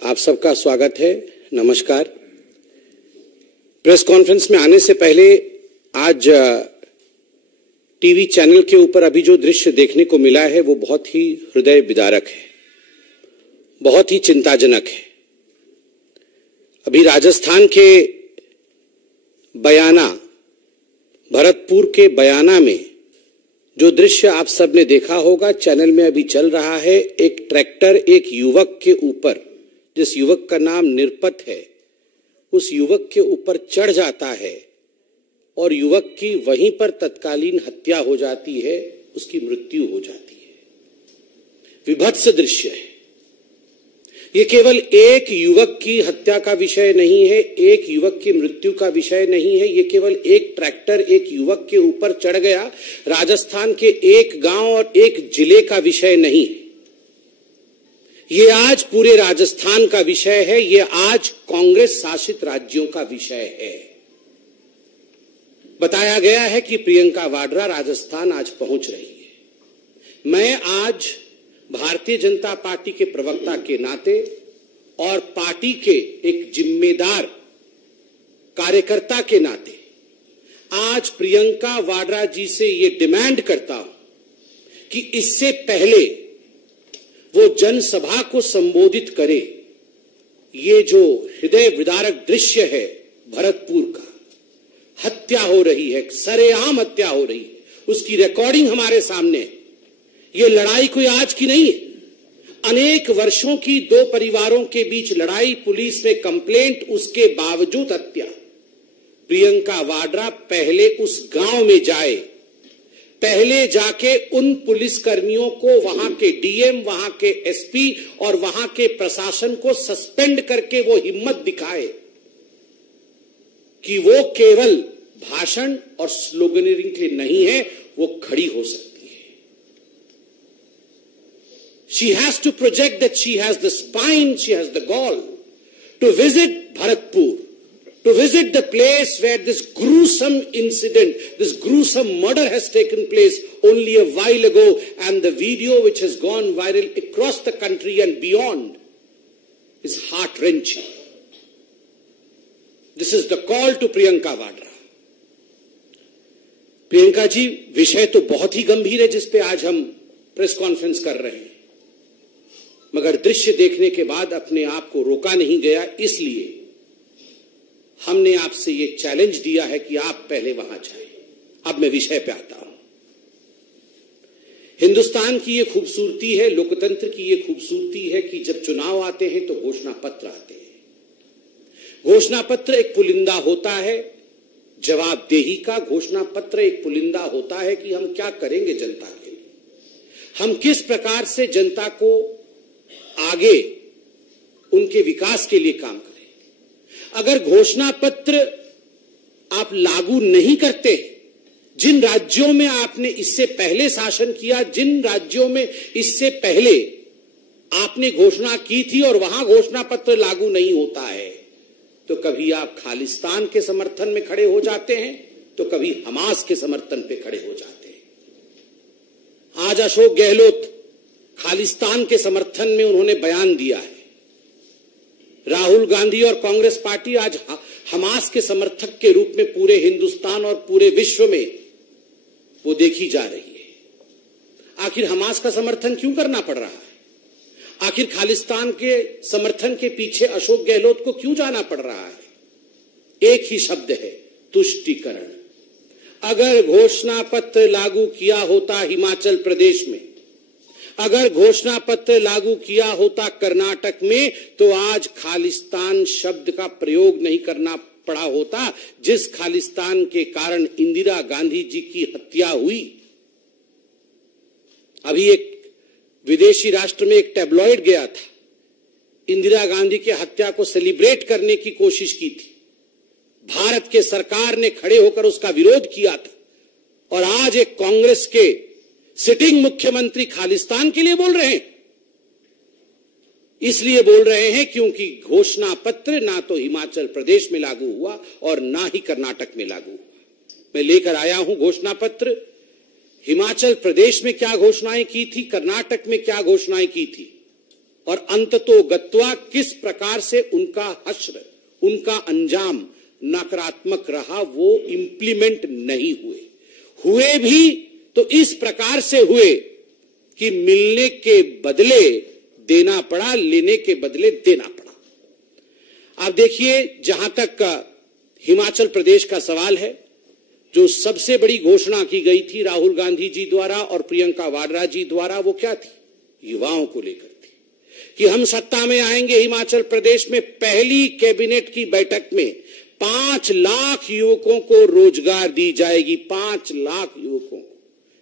आप सबका स्वागत है। नमस्कार। प्रेस कॉन्फ्रेंस में आने से पहले आज टीवी चैनल के ऊपर अभी जो दृश्य देखने को मिला है वो बहुत ही हृदय विदारक है, बहुत ही चिंताजनक है। अभी राजस्थान के बयाना, भरतपुर के बयाना में जो दृश्य आप सबने देखा होगा, चैनल में अभी चल रहा है। एक ट्रैक्टर एक युवक के ऊपर, जिस युवक का नाम निरपत है, उस युवक के ऊपर चढ़ जाता है और युवक की वहीं पर तत्कालीन हत्या हो जाती है, उसकी मृत्यु हो जाती है। विभत्स दृश्य है। ये केवल एक युवक की हत्या का विषय नहीं है, एक युवक की मृत्यु का विषय नहीं है। ये केवल एक ट्रैक्टर एक युवक के ऊपर चढ़ गया, राजस्थान के एक गांव और एक जिले का विषय नहीं है। ये आज पूरे राजस्थान का विषय है। ये आज कांग्रेस शासित राज्यों का विषय है। बताया गया है कि प्रियंका वाड्रा राजस्थान आज पहुंच रही है। मैं आज भारतीय जनता पार्टी के प्रवक्ता के नाते और पार्टी के एक जिम्मेदार कार्यकर्ता के नाते आज प्रियंका वाड्रा जी से ये डिमांड करता हूं कि इससे पहले वो जनसभा को संबोधित करे। ये जो हृदय विदारक दृश्य है भरतपुर का, हत्या हो रही है, सरेआम हत्या हो रही है, उसकी रिकॉर्डिंग हमारे सामने है। ये लड़ाई कोई आज की नहीं है। अनेक वर्षों की दो परिवारों के बीच लड़ाई, पुलिस में कंप्लेंट, उसके बावजूद हत्या। प्रियंका वाड्रा पहले उस गांव में जाए, पहले जाके उन पुलिसकर्मियों को, वहां के डीएम, वहां के एसपी और वहां के प्रशासन को सस्पेंड करके वो हिम्मत दिखाए कि वो केवल भाषण और स्लोगनिंग के लिए नहीं है, वो खड़ी हो सकती है। She has to project that she has the spine, she has the gall to visit Bharatpur, to visit the place where this gruesome incident, this gruesome murder has taken place only a while ago, and the video which has gone viral across the country and beyond is heart-wrenching. This is the call to Priyanka Vadra. Priyanka ji, विषय तो बहुत ही गंभीर है जिस पे आज हम press conference कर रहे हैं, मगर दृश्य देखने के बाद अपने आप को रोका नहीं गया। इसलिए हमने आपसे ये चैलेंज दिया है कि आप पहले वहां जाएं। अब मैं विषय पे आता हूं। हिंदुस्तान की ये खूबसूरती है, लोकतंत्र की ये खूबसूरती है कि जब चुनाव आते हैं तो घोषणा पत्र आते हैं। घोषणा पत्र एक पुलिंदा होता है, जवाबदेही का घोषणा पत्र एक पुलिंदा होता है कि हम क्या करेंगे जनता के लिए, हम किस प्रकार से जनता को आगे उनके विकास के लिए काम करें। अगर घोषणा पत्र आप लागू नहीं करते, जिन राज्यों में आपने इससे पहले शासन किया, जिन राज्यों में इससे पहले आपने घोषणा की थी और वहां घोषणा पत्र लागू नहीं होता है, तो कभी आप खालिस्तान के समर्थन में खड़े हो जाते हैं, तो कभी हमास के समर्थन पे खड़े हो जाते हैं। आज अशोक गहलोत खालिस्तान के समर्थन में उन्होंने बयान दिया है। राहुल गांधी और कांग्रेस पार्टी आज हमास के समर्थक के रूप में पूरे हिंदुस्तान और पूरे विश्व में वो देखी जा रही है। आखिर हमास का समर्थन क्यों करना पड़ रहा है? आखिर खालिस्तान के समर्थन के पीछे अशोक गहलोत को क्यों जाना पड़ रहा है? एक ही शब्द है, तुष्टीकरण। अगर घोषणा पत्र लागू किया होता हिमाचल प्रदेश में, अगर घोषणा पत्र लागू किया होता कर्नाटक में, तो आज खालिस्तान शब्द का प्रयोग नहीं करना पड़ा होता, जिस खालिस्तान के कारण इंदिरा गांधी जी की हत्या हुई। अभी एक विदेशी राष्ट्र में एक टैब्लॉइड गया था, इंदिरा गांधी की हत्या को सेलिब्रेट करने की कोशिश की थी। भारत के सरकार ने खड़े होकर उसका विरोध किया था, और आज एक कांग्रेस के सिटिंग मुख्यमंत्री खालिस्तान के लिए बोल रहे हैं। इसलिए बोल रहे हैं क्योंकि घोषणा पत्र ना तो हिमाचल प्रदेश में लागू हुआ और ना ही कर्नाटक में लागू हुआ। मैं लेकर आया हूं घोषणा पत्र। हिमाचल प्रदेश में क्या घोषणाएं की थी, कर्नाटक में क्या घोषणाएं की थी, और अंततो गत्वा किस प्रकार से उनका हश्र, उनका अंजाम नकारात्मक रहा, वो इंप्लीमेंट नहीं हुए भी तो इस प्रकार से हुए कि मिलने के बदले देना पड़ा, लेने के बदले देना पड़ा। आप देखिए, जहां तक हिमाचल प्रदेश का सवाल है, जो सबसे बड़ी घोषणा की गई थी राहुल गांधी जी द्वारा और प्रियंका वाड्रा जी द्वारा, वो क्या थी? युवाओं को लेकर थी कि हम सत्ता में आएंगे हिमाचल प्रदेश में, पहली कैबिनेट की बैठक में 5 लाख युवकों को रोजगार दी जाएगी। 5 लाख युवकों को,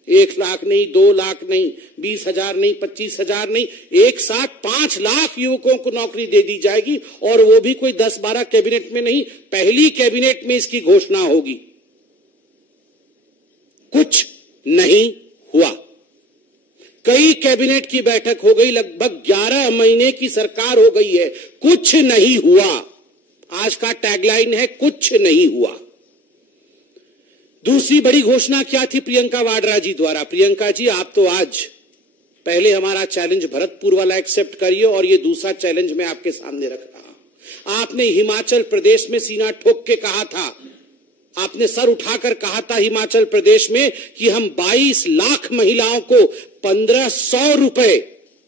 1 लाख नहीं, 2 लाख नहीं, 20,000 नहीं, 25,000 नहीं, एक साथ 5 लाख युवकों को नौकरी दे दी जाएगी। और वो भी कोई 10-12 कैबिनेट में नहीं, पहली कैबिनेट में इसकी घोषणा होगी। कुछ नहीं हुआ। कई कैबिनेट की बैठक हो गई, लगभग 11 महीने की सरकार हो गई है, कुछ नहीं हुआ। आज का टैगलाइन है, कुछ नहीं हुआ। दूसरी बड़ी घोषणा क्या थी प्रियंका वाड्रा जी द्वारा? प्रियंका जी, आप तो आज पहले हमारा चैलेंज भरतपुर वाला एक्सेप्ट करिए और ये दूसरा चैलेंज मैं आपके सामने रख रहा हूं। आपने हिमाचल प्रदेश में सीना ठोक के कहा था, आपने सर उठाकर कहा था हिमाचल प्रदेश में कि हम 22 लाख महिलाओं को 1,500 रुपए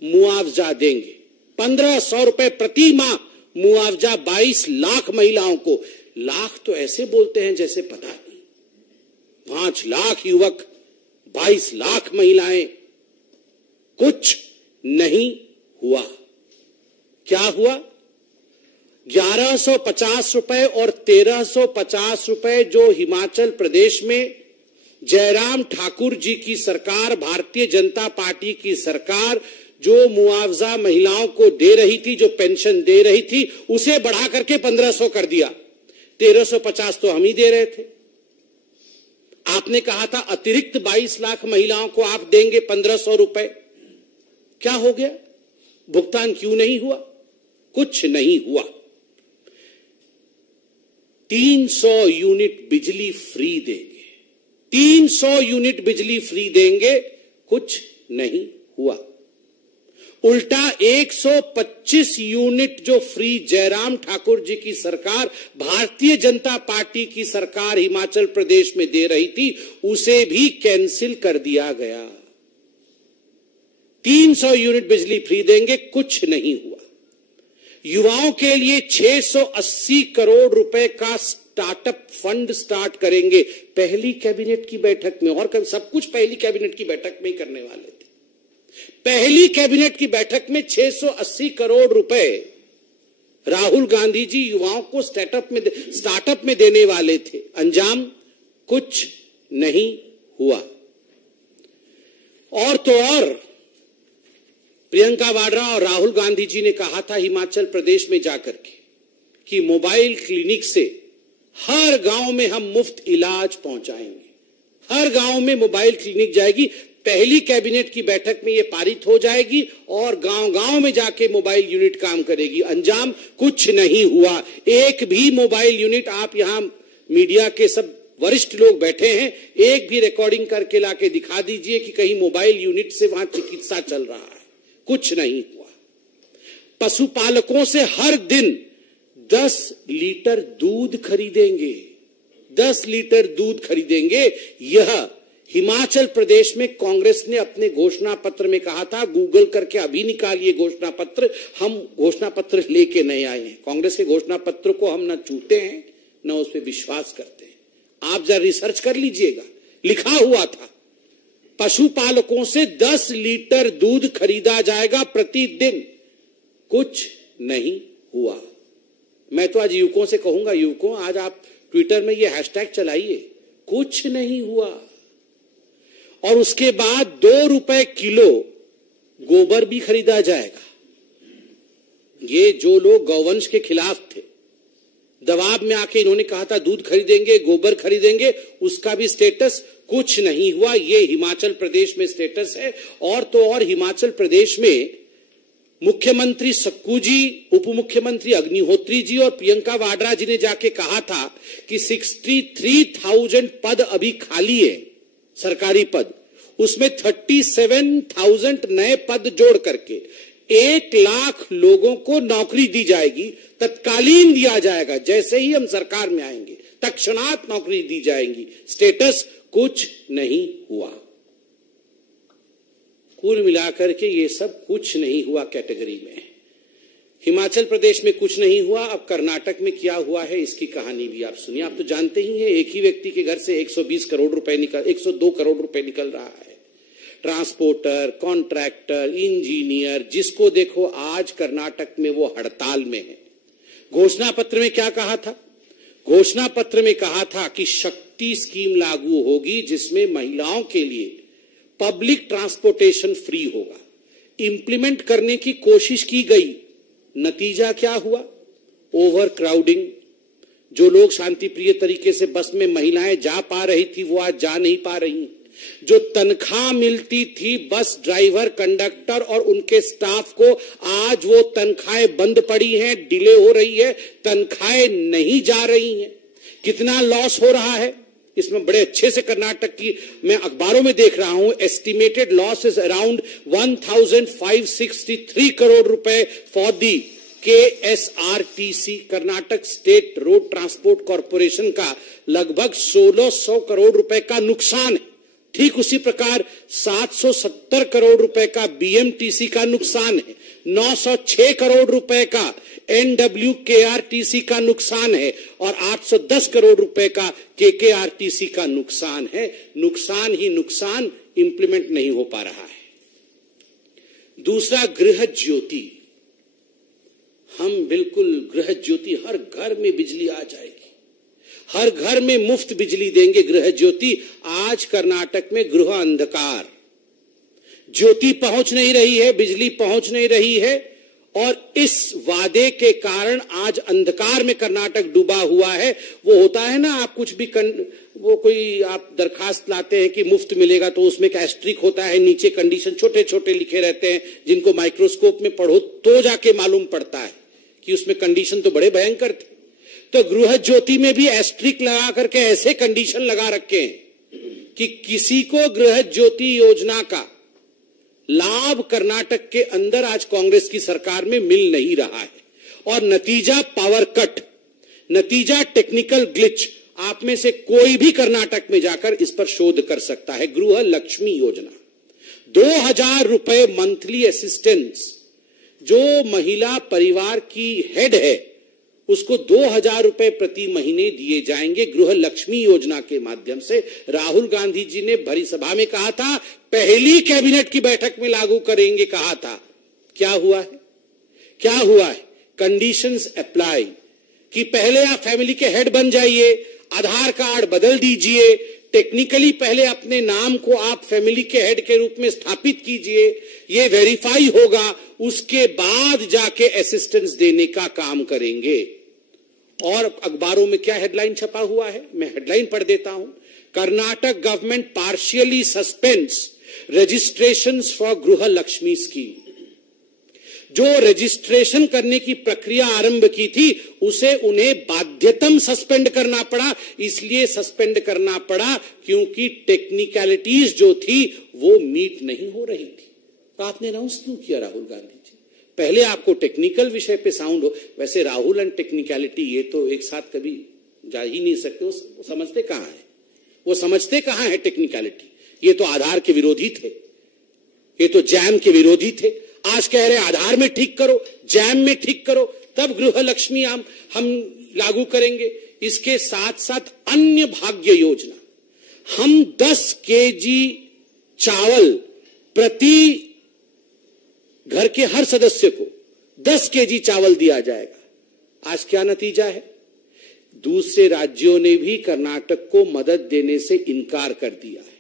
मुआवजा देंगे। 1,500 रुपए प्रति माह मुआवजा 22 लाख महिलाओं को। लाख तो ऐसे बोलते हैं जैसे पता नहीं। 5 लाख युवक, 22 लाख महिलाएं, कुछ नहीं हुआ। क्या हुआ? 1150 रुपए और 1350 रुपए जो हिमाचल प्रदेश में जयराम ठाकुर जी की सरकार, भारतीय जनता पार्टी की सरकार जो मुआवजा महिलाओं को दे रही थी, जो पेंशन दे रही थी, उसे बढ़ा करके 1,500 कर दिया। 1350 तो हम ही दे रहे थे। आपने कहा था अतिरिक्त 22 लाख महिलाओं को आप देंगे 1,500 रुपए। क्या हो गया? भुगतान क्यों नहीं हुआ? कुछ नहीं हुआ। 300 यूनिट बिजली फ्री देंगे, 300 यूनिट बिजली फ्री देंगे, कुछ नहीं हुआ। उल्टा 125 यूनिट जो फ्री जयराम ठाकुर जी की सरकार, भारतीय जनता पार्टी की सरकार हिमाचल प्रदेश में दे रही थी, उसे भी कैंसिल कर दिया गया। 300 यूनिट बिजली फ्री देंगे, कुछ नहीं हुआ। युवाओं के लिए 680 करोड़ रुपए का स्टार्टअप फंड स्टार्ट करेंगे, पहली कैबिनेट की बैठक में। और सब कुछ पहली कैबिनेट की बैठक में ही करने वाले थे। पहली कैबिनेट की बैठक में 680 करोड़ रुपए राहुल गांधी जी युवाओं को स्टार्टअप में देने वाले थे। अंजाम कुछ नहीं हुआ। और तो और प्रियंका वाड्रा और राहुल गांधी जी ने कहा था हिमाचल प्रदेश में जाकर के कि मोबाइल क्लिनिक से हर गांव में हम मुफ्त इलाज पहुंचाएंगे। हर गांव में मोबाइल क्लिनिक जाएगी। पहली कैबिनेट की बैठक में यह पारित हो जाएगी और गांव-गांव में जाके मोबाइल यूनिट काम करेगी। अंजाम कुछ नहीं हुआ। एक भी मोबाइल यूनिट, आप यहां मीडिया के सब वरिष्ठ लोग बैठे हैं, एक भी रिकॉर्डिंग करके लाके दिखा दीजिए कि कहीं मोबाइल यूनिट से वहां चिकित्सा चल रहा है। कुछ नहीं हुआ। पशुपालकों से हर दिन 10 लीटर दूध खरीदेंगे, 10 लीटर दूध खरीदेंगे। यह हिमाचल प्रदेश में कांग्रेस ने अपने घोषणा पत्र में कहा था। गूगल करके अभी निकालिए घोषणा पत्र। हम घोषणा पत्र लेके नहीं आए हैं। कांग्रेस के घोषणा पत्र को हम न छूते हैं न उस पर विश्वास करते हैं। आप जरा रिसर्च कर लीजिएगा, लिखा हुआ था पशुपालकों से 10 लीटर दूध खरीदा जाएगा प्रतिदिन। कुछ नहीं हुआ। मैं तो आज युवकों से कहूंगा, युवकों आज आप ट्विटर में ये हैशटैग चलाइए, कुछ नहीं हुआ। और उसके बाद 2 रुपए किलो गोबर भी खरीदा जाएगा। ये जो लोग गौवंश के खिलाफ थे, दबाव में आके इन्होंने कहा था दूध खरीदेंगे, गोबर खरीदेंगे, उसका भी स्टेटस कुछ नहीं हुआ। ये हिमाचल प्रदेश में स्टेटस है। और तो और हिमाचल प्रदेश में मुख्यमंत्री सक्कू जी, उप मुख्यमंत्री अग्निहोत्री जी और प्रियंका वाड्रा जी ने जाके कहा था कि 63,000 पद अभी खाली है, सरकारी पद। उसमें 37,000 नए पद जोड़ करके 1 लाख लोगों को नौकरी दी जाएगी, तत्कालीन दिया जाएगा। जैसे ही हम सरकार में आएंगे तत्क्षणात नौकरी दी जाएंगी। स्टेटस कुछ नहीं हुआ। कुल मिलाकर के ये सब कुछ नहीं हुआ कैटेगरी में। हिमाचल प्रदेश में कुछ नहीं हुआ। अब कर्नाटक में क्या हुआ है इसकी कहानी भी आप सुनिए। आप तो जानते ही हैं, एक ही व्यक्ति के घर से 120 करोड़ रुपए 102 करोड़ रुपए निकल रहा है। ट्रांसपोर्टर, कॉन्ट्रैक्टर, इंजीनियर, जिसको देखो आज कर्नाटक में वो हड़ताल में है। घोषणा पत्र में क्या कहा था? घोषणा पत्र में कहा था कि शक्ति स्कीम लागू होगी, जिसमें महिलाओं के लिए पब्लिक ट्रांसपोर्टेशन फ्री होगा। इंप्लीमेंट करने की कोशिश की गई, नतीजा क्या हुआ? Over crowding. जो लोग शांतिप्रिय तरीके से बस में महिलाएं जा पा रही थी वो आज जा नहीं पा रही। जो तनख्वाह मिलती थी बस ड्राइवर, कंडक्टर और उनके स्टाफ को, आज वो तनख्वाहें बंद पड़ी हैं, डिले हो रही है, तनख्वाहें नहीं जा रही हैं। कितना लॉस हो रहा है इसमें बड़े अच्छे से कर्नाटक की मैं अखबारों में देख रहा हूं। Estimated loss is around 1563 crore रुपए for the KSRTC, Karnataka state road transport corporation का लगभग 1600 करोड़ रुपए का नुकसान है। ठीक उसी प्रकार 770 करोड़ रुपए का BMTC का नुकसान है। 906 करोड़ रुपए का NWKRTC का नुकसान है और 810 करोड़ रुपए का KKRTC का नुकसान है। नुकसान ही नुकसान, इंप्लीमेंट नहीं हो पा रहा है। दूसरा, गृह ज्योति। हम बिल्कुल गृह ज्योति, हर घर में बिजली आ जाएगी, हर घर में मुफ्त बिजली देंगे गृह ज्योति। आज कर्नाटक में गृह अंधकार, ज्योति पहुंच नहीं रही है, बिजली पहुंच नहीं रही है और इस वादे के कारण आज अंधकार में कर्नाटक डूबा हुआ है। वो होता है ना, आप कुछ भी वो कोई आप दरखास्त लाते हैं कि मुफ्त मिलेगा तो उसमें एक एस्ट्रिक होता है, नीचे कंडीशन छोटे छोटे लिखे रहते हैं, जिनको माइक्रोस्कोप में पढ़ो तो जाके मालूम पड़ता है कि उसमें कंडीशन तो बड़े भयंकर थे। तो गृह ज्योति में भी एस्ट्रिक लगा करके ऐसे कंडीशन लगा रखे हैं कि किसी को गृह ज्योति योजना का लाभ कर्नाटक के अंदर आज कांग्रेस की सरकार में मिल नहीं रहा है। और नतीजा पावर कट, नतीजा टेक्निकल ग्लिच। आप में से कोई भी कर्नाटक में जाकर इस पर शोध कर सकता है। गृह लक्ष्मी योजना, 2000 रुपए मंथली असिस्टेंस। जो महिला परिवार की हेड है उसको 2000 रुपए प्रति महीने दिए जाएंगे गृह लक्ष्मी योजना के माध्यम से। राहुल गांधी जी ने भरी सभा में कहा था, पहली कैबिनेट की बैठक में लागू करेंगे कहा था। क्या हुआ है? क्या हुआ है? कंडीशंस अप्लाई कि पहले आप फैमिली के हेड बन जाइए, आधार कार्ड बदल दीजिए, टेक्निकली पहले अपने नाम को आप फैमिली के हेड के रूप में स्थापित कीजिए, ये वेरीफाई होगा, उसके बाद जाके असिस्टेंस देने का काम करेंगे। और अखबारों में क्या हेडलाइन छपा हुआ है, मैं हेडलाइन पढ़ देता हूं। Karnataka government partially suspends registrations for गृह लक्ष्मी स्कीम। जो रजिस्ट्रेशन करने की प्रक्रिया आरंभ की थी उसे उन्हें बाध्यतम सस्पेंड करना पड़ा। इसलिए सस्पेंड करना पड़ा क्योंकि टेक्निकलिटीज जो थी वो मीट नहीं हो रही थी। तो आपने अनाउंस क्यों किया राहुल गांधी जी? पहले आपको टेक्निकल विषय पे साउंड हो। वैसे राहुल एंड टेक्निकलिटी ये तो एक साथ कभी जा ही नहीं सकते। वो समझते कहां है, वो समझते कहां है टेक्निकलिटी। ये तो आधार के विरोधी थे, ये तो जैम के विरोधी थे। आज कह रहे आधार में ठीक करो, जैम में ठीक करो, तब गृह लक्ष्मी हम लागू करेंगे। इसके साथ साथ अन्य भाग्य योजना, हम 10 केजी चावल प्रति घर के हर सदस्य को 10 केजी चावल दिया जाएगा। आज क्या नतीजा है? दूसरे राज्यों ने भी कर्नाटक को मदद देने से इनकार कर दिया है।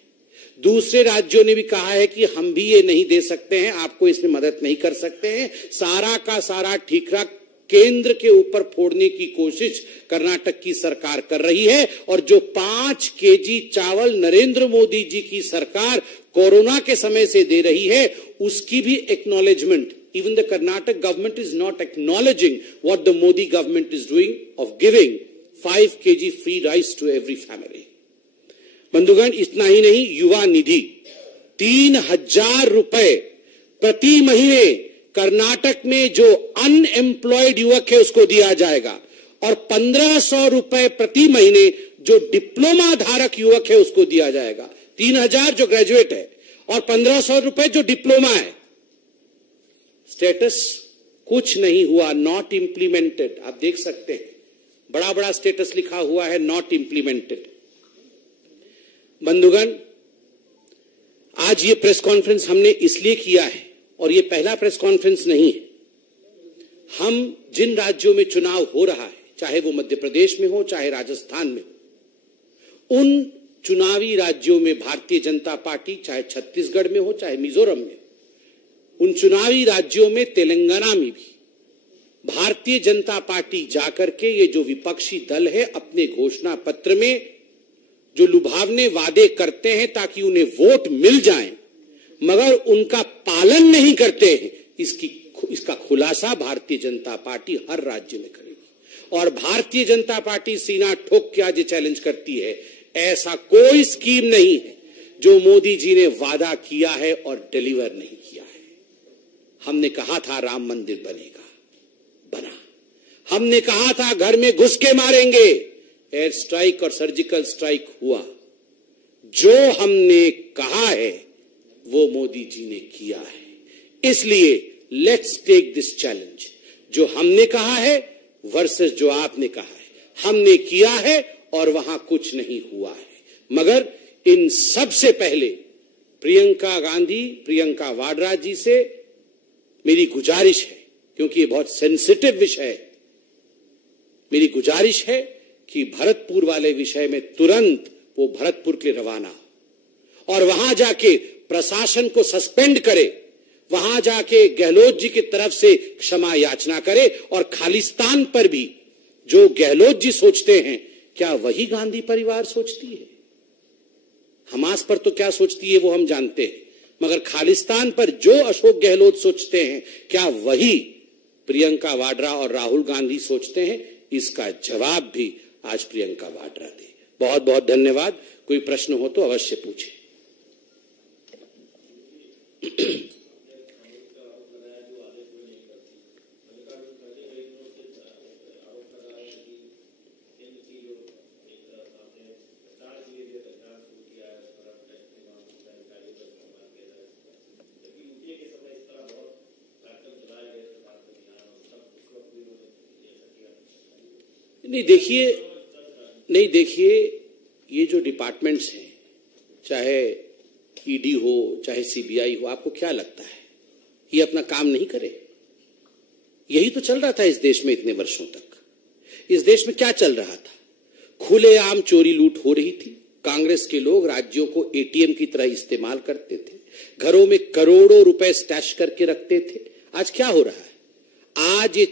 दूसरे राज्यों ने भी कहा है कि हम भी ये नहीं दे सकते हैं, आपको इसमें मदद नहीं कर सकते हैं। सारा का सारा ठीकरा केंद्र के ऊपर फोड़ने की कोशिश कर्नाटक की सरकार कर रही है। और जो 5 केजी चावल नरेंद्र मोदी जी की सरकार कोरोना के समय से दे रही है, उसकी भी acknowledgement, even the Karnataka government is not acknowledging what the Modi government is doing of giving 5 KG free rice to every family. बंधुगण, इतना ही नहीं, युवा निधि 3000 रुपए प्रति महीने कर्नाटक में जो अनएम्प्लॉयड युवक है उसको दिया जाएगा, और 1500 रुपए प्रति महीने जो डिप्लोमा धारक युवक है उसको दिया जाएगा। 3000 जो ग्रेजुएट है और 1500 रुपए जो डिप्लोमा है। स्टेटस कुछ नहीं हुआ, नॉट इंप्लीमेंटेड। आप देख सकते हैं बड़ा बड़ा स्टेटस लिखा हुआ है, नॉट इंप्लीमेंटेड। बंधुगण, आज ये प्रेस कॉन्फ्रेंस हमने इसलिए किया है, और ये पहला प्रेस कॉन्फ्रेंस नहीं है। हम जिन राज्यों में चुनाव हो रहा है, चाहे वो मध्य प्रदेश में हो चाहे राजस्थान में हो, उन चुनावी राज्यों में भारतीय जनता पार्टी, चाहे छत्तीसगढ़ में हो चाहे मिजोरम में, उन चुनावी राज्यों में तेलंगाना में भी भारतीय जनता पार्टी जाकर के ये जो विपक्षी दल है अपने घोषणा पत्र में जो लुभावने वादे करते हैं ताकि उन्हें वोट मिल जाए, मगर उनका पालन नहीं करते हैं, इसका खुलासा भारतीय जनता पार्टी हर राज्य में करेगी। और भारतीय जनता पार्टी सीना ठोक के आज चैलेंज करती है, ऐसा कोई स्कीम नहीं है जो मोदी जी ने वादा किया है और डिलीवर नहीं किया है। हमने कहा था राम मंदिर बनेगा, बना। हमने कहा था घर में घुस के मारेंगे, एयर स्ट्राइक और सर्जिकल स्ट्राइक हुआ। जो हमने कहा है वो मोदी जी ने किया है। इसलिए लेट्स टेक दिस चैलेंज। जो हमने कहा है वर्सेस जो आपने कहा है, हमने किया है और वहां कुछ नहीं हुआ है। मगर इन सबसे पहले प्रियंका वाड्रा जी से मेरी गुजारिश है, क्योंकि ये बहुत सेंसिटिव विषय है, मेरी गुजारिश है कि भरतपुर वाले विषय में तुरंत वो भरतपुर के रवाना हो और वहां जाके प्रशासन को सस्पेंड करे, वहां जाके गहलोत जी की तरफ से क्षमा याचना करे। और खालिस्तान पर भी जो गहलोत जी सोचते हैं, क्या वही गांधी परिवार सोचती है? हमास पर तो क्या सोचती है वो हम जानते हैं, मगर खालिस्तान पर जो अशोक गहलोत सोचते हैं, क्या वही प्रियंका वाड्रा और राहुल गांधी सोचते हैं? इसका जवाब भी आज प्रियंका वाड्रा दे। बहुत बहुत धन्यवाद। कोई प्रश्न हो तो अवश्य पूछे। नहीं देखिए, ये जो डिपार्टमेंट्स हैं, चाहे ईडी हो चाहे सीबीआई हो, आपको क्या लगता है ये अपना काम नहीं करे? यही तो चल रहा था इस देश में इतने वर्षों तक। इस देश में क्या चल रहा था? खुलेआम चोरी लूट हो रही थी। कांग्रेस के लोग राज्यों को एटीएम की तरह इस्तेमाल करते थे, घरों में करोड़ों रुपए स्टैश करके रखते थे। आज क्या हो रहा है? आज ये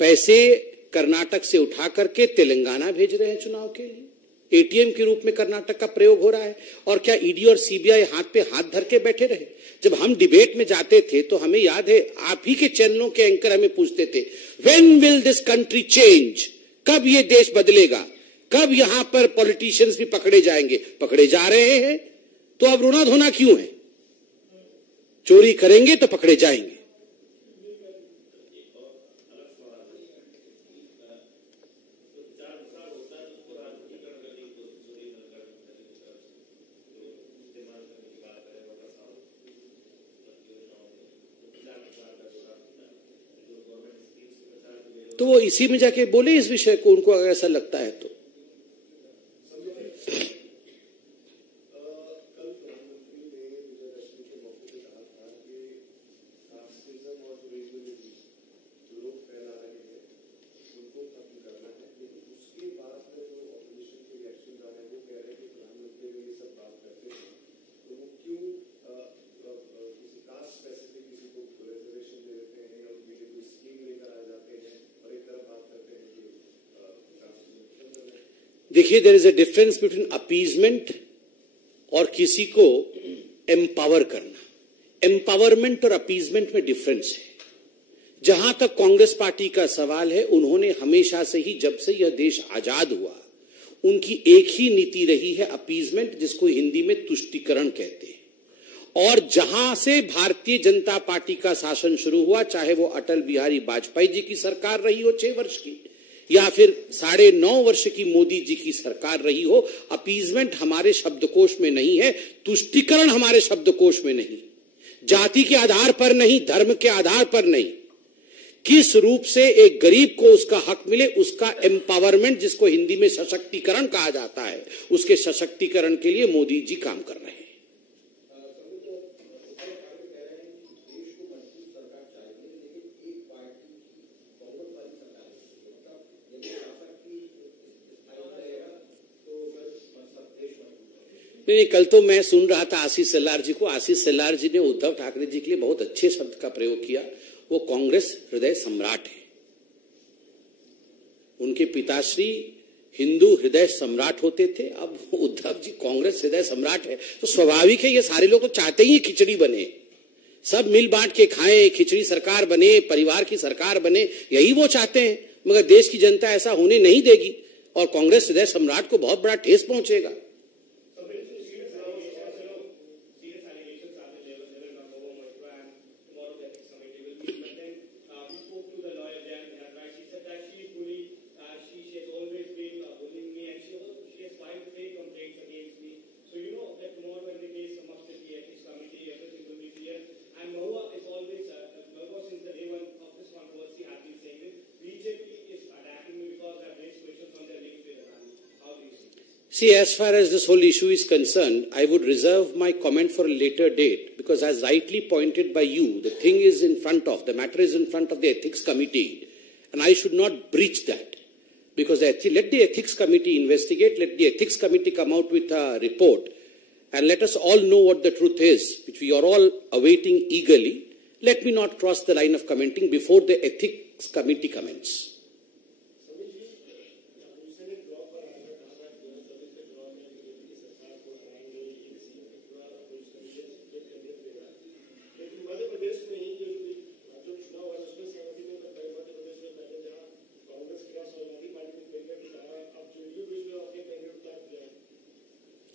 पैसे कर्नाटक से उठा करके तेलंगाना भेज रहे हैं चुनाव के लिए। एटीएम के रूप में कर्नाटक का प्रयोग हो रहा है। और क्या ईडी और सीबीआई हाथ पे हाथ धर के बैठे रहे? जब हम डिबेट में जाते थे तो हमें याद है आप ही के चैनलों के एंकर हमें पूछते थे, when will this country change? कब ये देश बदलेगा? कब यहां पर पॉलिटिशियंस भी पकड़े जाएंगे? पकड़े जा रहे हैं, तो अब रोना धोना क्यों है? चोरी करेंगे तो पकड़े जाएंगे। तो वो इसी में जाके बोले इस विषय को, उनको अगर ऐसा लगता है तो। देखिए, there is a difference between appeasement और किसी को एम्पावर करना। एम्पावरमेंट और अपीजमेंट में डिफरेंस है। जहां तक कांग्रेस पार्टी का सवाल है, उन्होंने हमेशा से ही, जब से यह देश आजाद हुआ, उनकी एक ही नीति रही है, अपीजमेंट, जिसको हिंदी में तुष्टीकरण कहते हैं। और जहां से भारतीय जनता पार्टी का शासन शुरू हुआ, चाहे वो अटल बिहारी वाजपेयी जी की सरकार रही हो 6 वर्ष की, या फिर 9.5 वर्ष की मोदी जी की सरकार रही हो, अपीजमेंट हमारे शब्दकोश में नहीं है, तुष्टीकरण हमारे शब्दकोश में नहीं, जाति के आधार पर नहीं, धर्म के आधार पर नहीं, किस रूप से एक गरीब को उसका हक मिले, उसका एम्पावरमेंट, जिसको हिंदी में सशक्तिकरण कहा जाता है, उसके सशक्तिकरण के लिए मोदी जी काम कर रहे हैं। नहीं, कल तो मैं सुन रहा था आशीष सेल्लार जी को। आशीष सेल्लार जी ने उद्धव ठाकरे जी के लिए बहुत अच्छे शब्द का प्रयोग किया। वो कांग्रेस हृदय सम्राट है। उनके पिताश्री हिंदू हृदय सम्राट होते थे, अब उद्धव जी कांग्रेस हृदय सम्राट है। तो स्वाभाविक है, ये सारे लोग तो चाहते ही खिचड़ी बने, सब मिल बांट के खाएं, खिचड़ी सरकार बने, परिवार की सरकार बने, यही वो चाहते हैं। मगर देश की जनता ऐसा होने नहीं देगी और कांग्रेस हृदय सम्राट को बहुत बड़ा ठेस पहुंचेगा। See, as far as this whole issue is concerned, I would reserve my comment for a later date, because as rightly pointed by you, the thing is in front of, the matter is in front of the ethics committee, and I should not breach that, because let the ethics committee investigate, let the ethics committee come out with a report, and let us all know what the truth is, which we are all awaiting eagerly. Let me not cross the line of commenting before the ethics committee comments.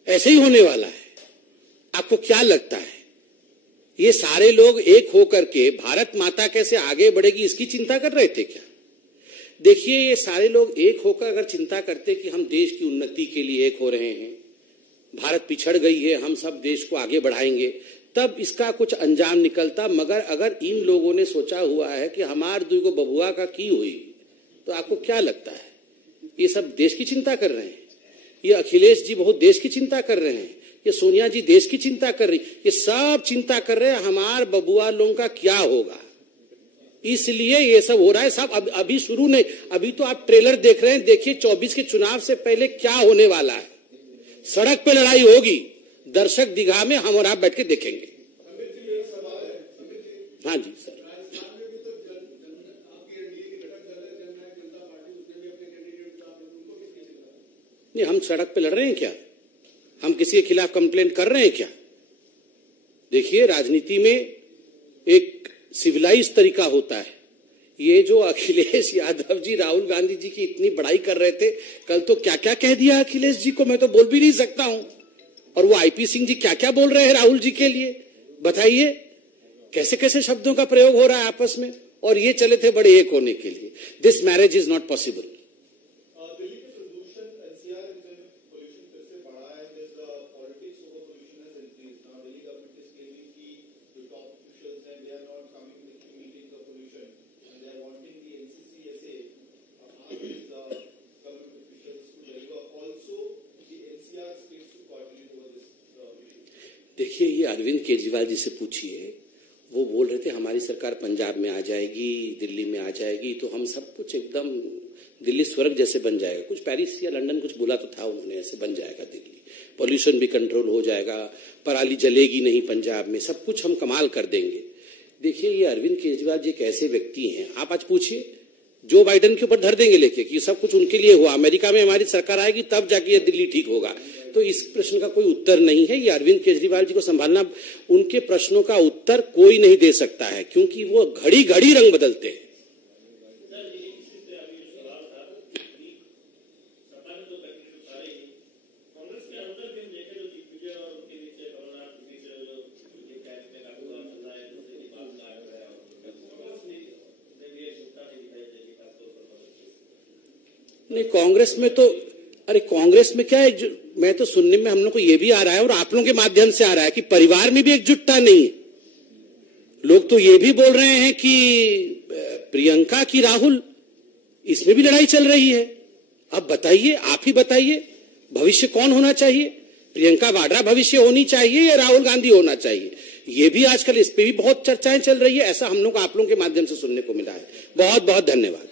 ऐसे ही होने वाला है। आपको क्या लगता है, ये सारे लोग एक होकर के भारत माता कैसे आगे बढ़ेगी इसकी चिंता कर रहे थे क्या? देखिए, ये सारे लोग एक होकर अगर चिंता करते कि हम देश की उन्नति के लिए एक हो रहे हैं, भारत पिछड़ गई है, हम सब देश को आगे बढ़ाएंगे, तब इसका कुछ अंजाम निकलता। मगर अगर इन लोगों ने सोचा हुआ है कि हमार दुगो बबुआ का की हुई, तो आपको क्या लगता है ये सब देश की चिंता कर रहे हैं? ये अखिलेश जी बहुत देश की चिंता कर रहे हैं, ये सोनिया जी देश की चिंता कर रही, ये सब चिंता कर रहे हैं हमार बबुआ लोगों का क्या होगा, इसलिए ये सब हो रहा है। सब अभी शुरू नहीं, अभी तो आप ट्रेलर देख रहे हैं। देखिए 24 के चुनाव से पहले क्या होने वाला है। सड़क पे लड़ाई होगी, दर्शक दीघा में हम और आप बैठ के देखेंगे। हाँ जी सर। नहीं, हम सड़क पे लड़ रहे हैं क्या? हम किसी के खिलाफ कंप्लेंट कर रहे हैं क्या? देखिए, राजनीति में एक सिविलाइज तरीका होता है। ये जो अखिलेश यादव जी राहुल गांधी जी की इतनी बड़ाई कर रहे थे, कल तो क्या क्या कह दिया अखिलेश जी को, मैं तो बोल भी नहीं सकता हूं। और वो आईपी सिंह जी क्या क्या बोल रहे हैं राहुल जी के लिए, बताइए कैसे कैसे शब्दों का प्रयोग हो रहा है आपस में। और ये चले थे बड़े एक होने के लिए। This marriage is not possible. देखिए, ये अरविंद केजरीवाल जी से पूछिए, वो बोल रहे थे हमारी सरकार पंजाब में आ जाएगी, दिल्ली में आ जाएगी, तो हम सब कुछ एकदम दिल्ली स्वर्ग जैसे बन जाएगा। कुछ पेरिस या लंदन कुछ बोला तो था उन्होंने, ऐसे बन जाएगा दिल्ली, पॉल्यूशन भी कंट्रोल हो जाएगा, पराली जलेगी नहीं पंजाब में, सब कुछ हम कमाल कर देंगे। देखिए, ये अरविंद केजरीवाल जी एक ऐसे व्यक्ति हैं, आप आज पूछिए जो बाइडेन के ऊपर धर देंगे लेके कि सब कुछ उनके लिए हुआ, अमेरिका में हमारी सरकार आएगी तब जाके ये दिल्ली ठीक होगा। तो इस प्रश्न का कोई उत्तर नहीं है। ये अरविंद केजरीवाल जी को संभालना, उनके प्रश्नों का उत्तर कोई नहीं दे सकता है, क्योंकि वो घड़ी घड़ी रंग बदलते हैं। नहीं, कांग्रेस में तो, अरे कांग्रेस में क्या है, मैं तो सुनने में हम लोग को ये भी आ रहा है और आप लोगों के माध्यम से आ रहा है कि परिवार में भी एकजुटता नहीं है। लोग तो ये भी बोल रहे हैं कि प्रियंका की राहुल, इसमें भी लड़ाई चल रही है। अब बताइए, आप ही बताइए, भविष्य कौन होना चाहिए? प्रियंका वाड्रा भविष्य होनी चाहिए या राहुल गांधी होना चाहिए? ये भी आजकल इस पे भी बहुत चर्चाएं चल रही है। ऐसा हम लोग आप लोगों के माध्यम से सुनने को मिला है। बहुत बहुत धन्यवाद।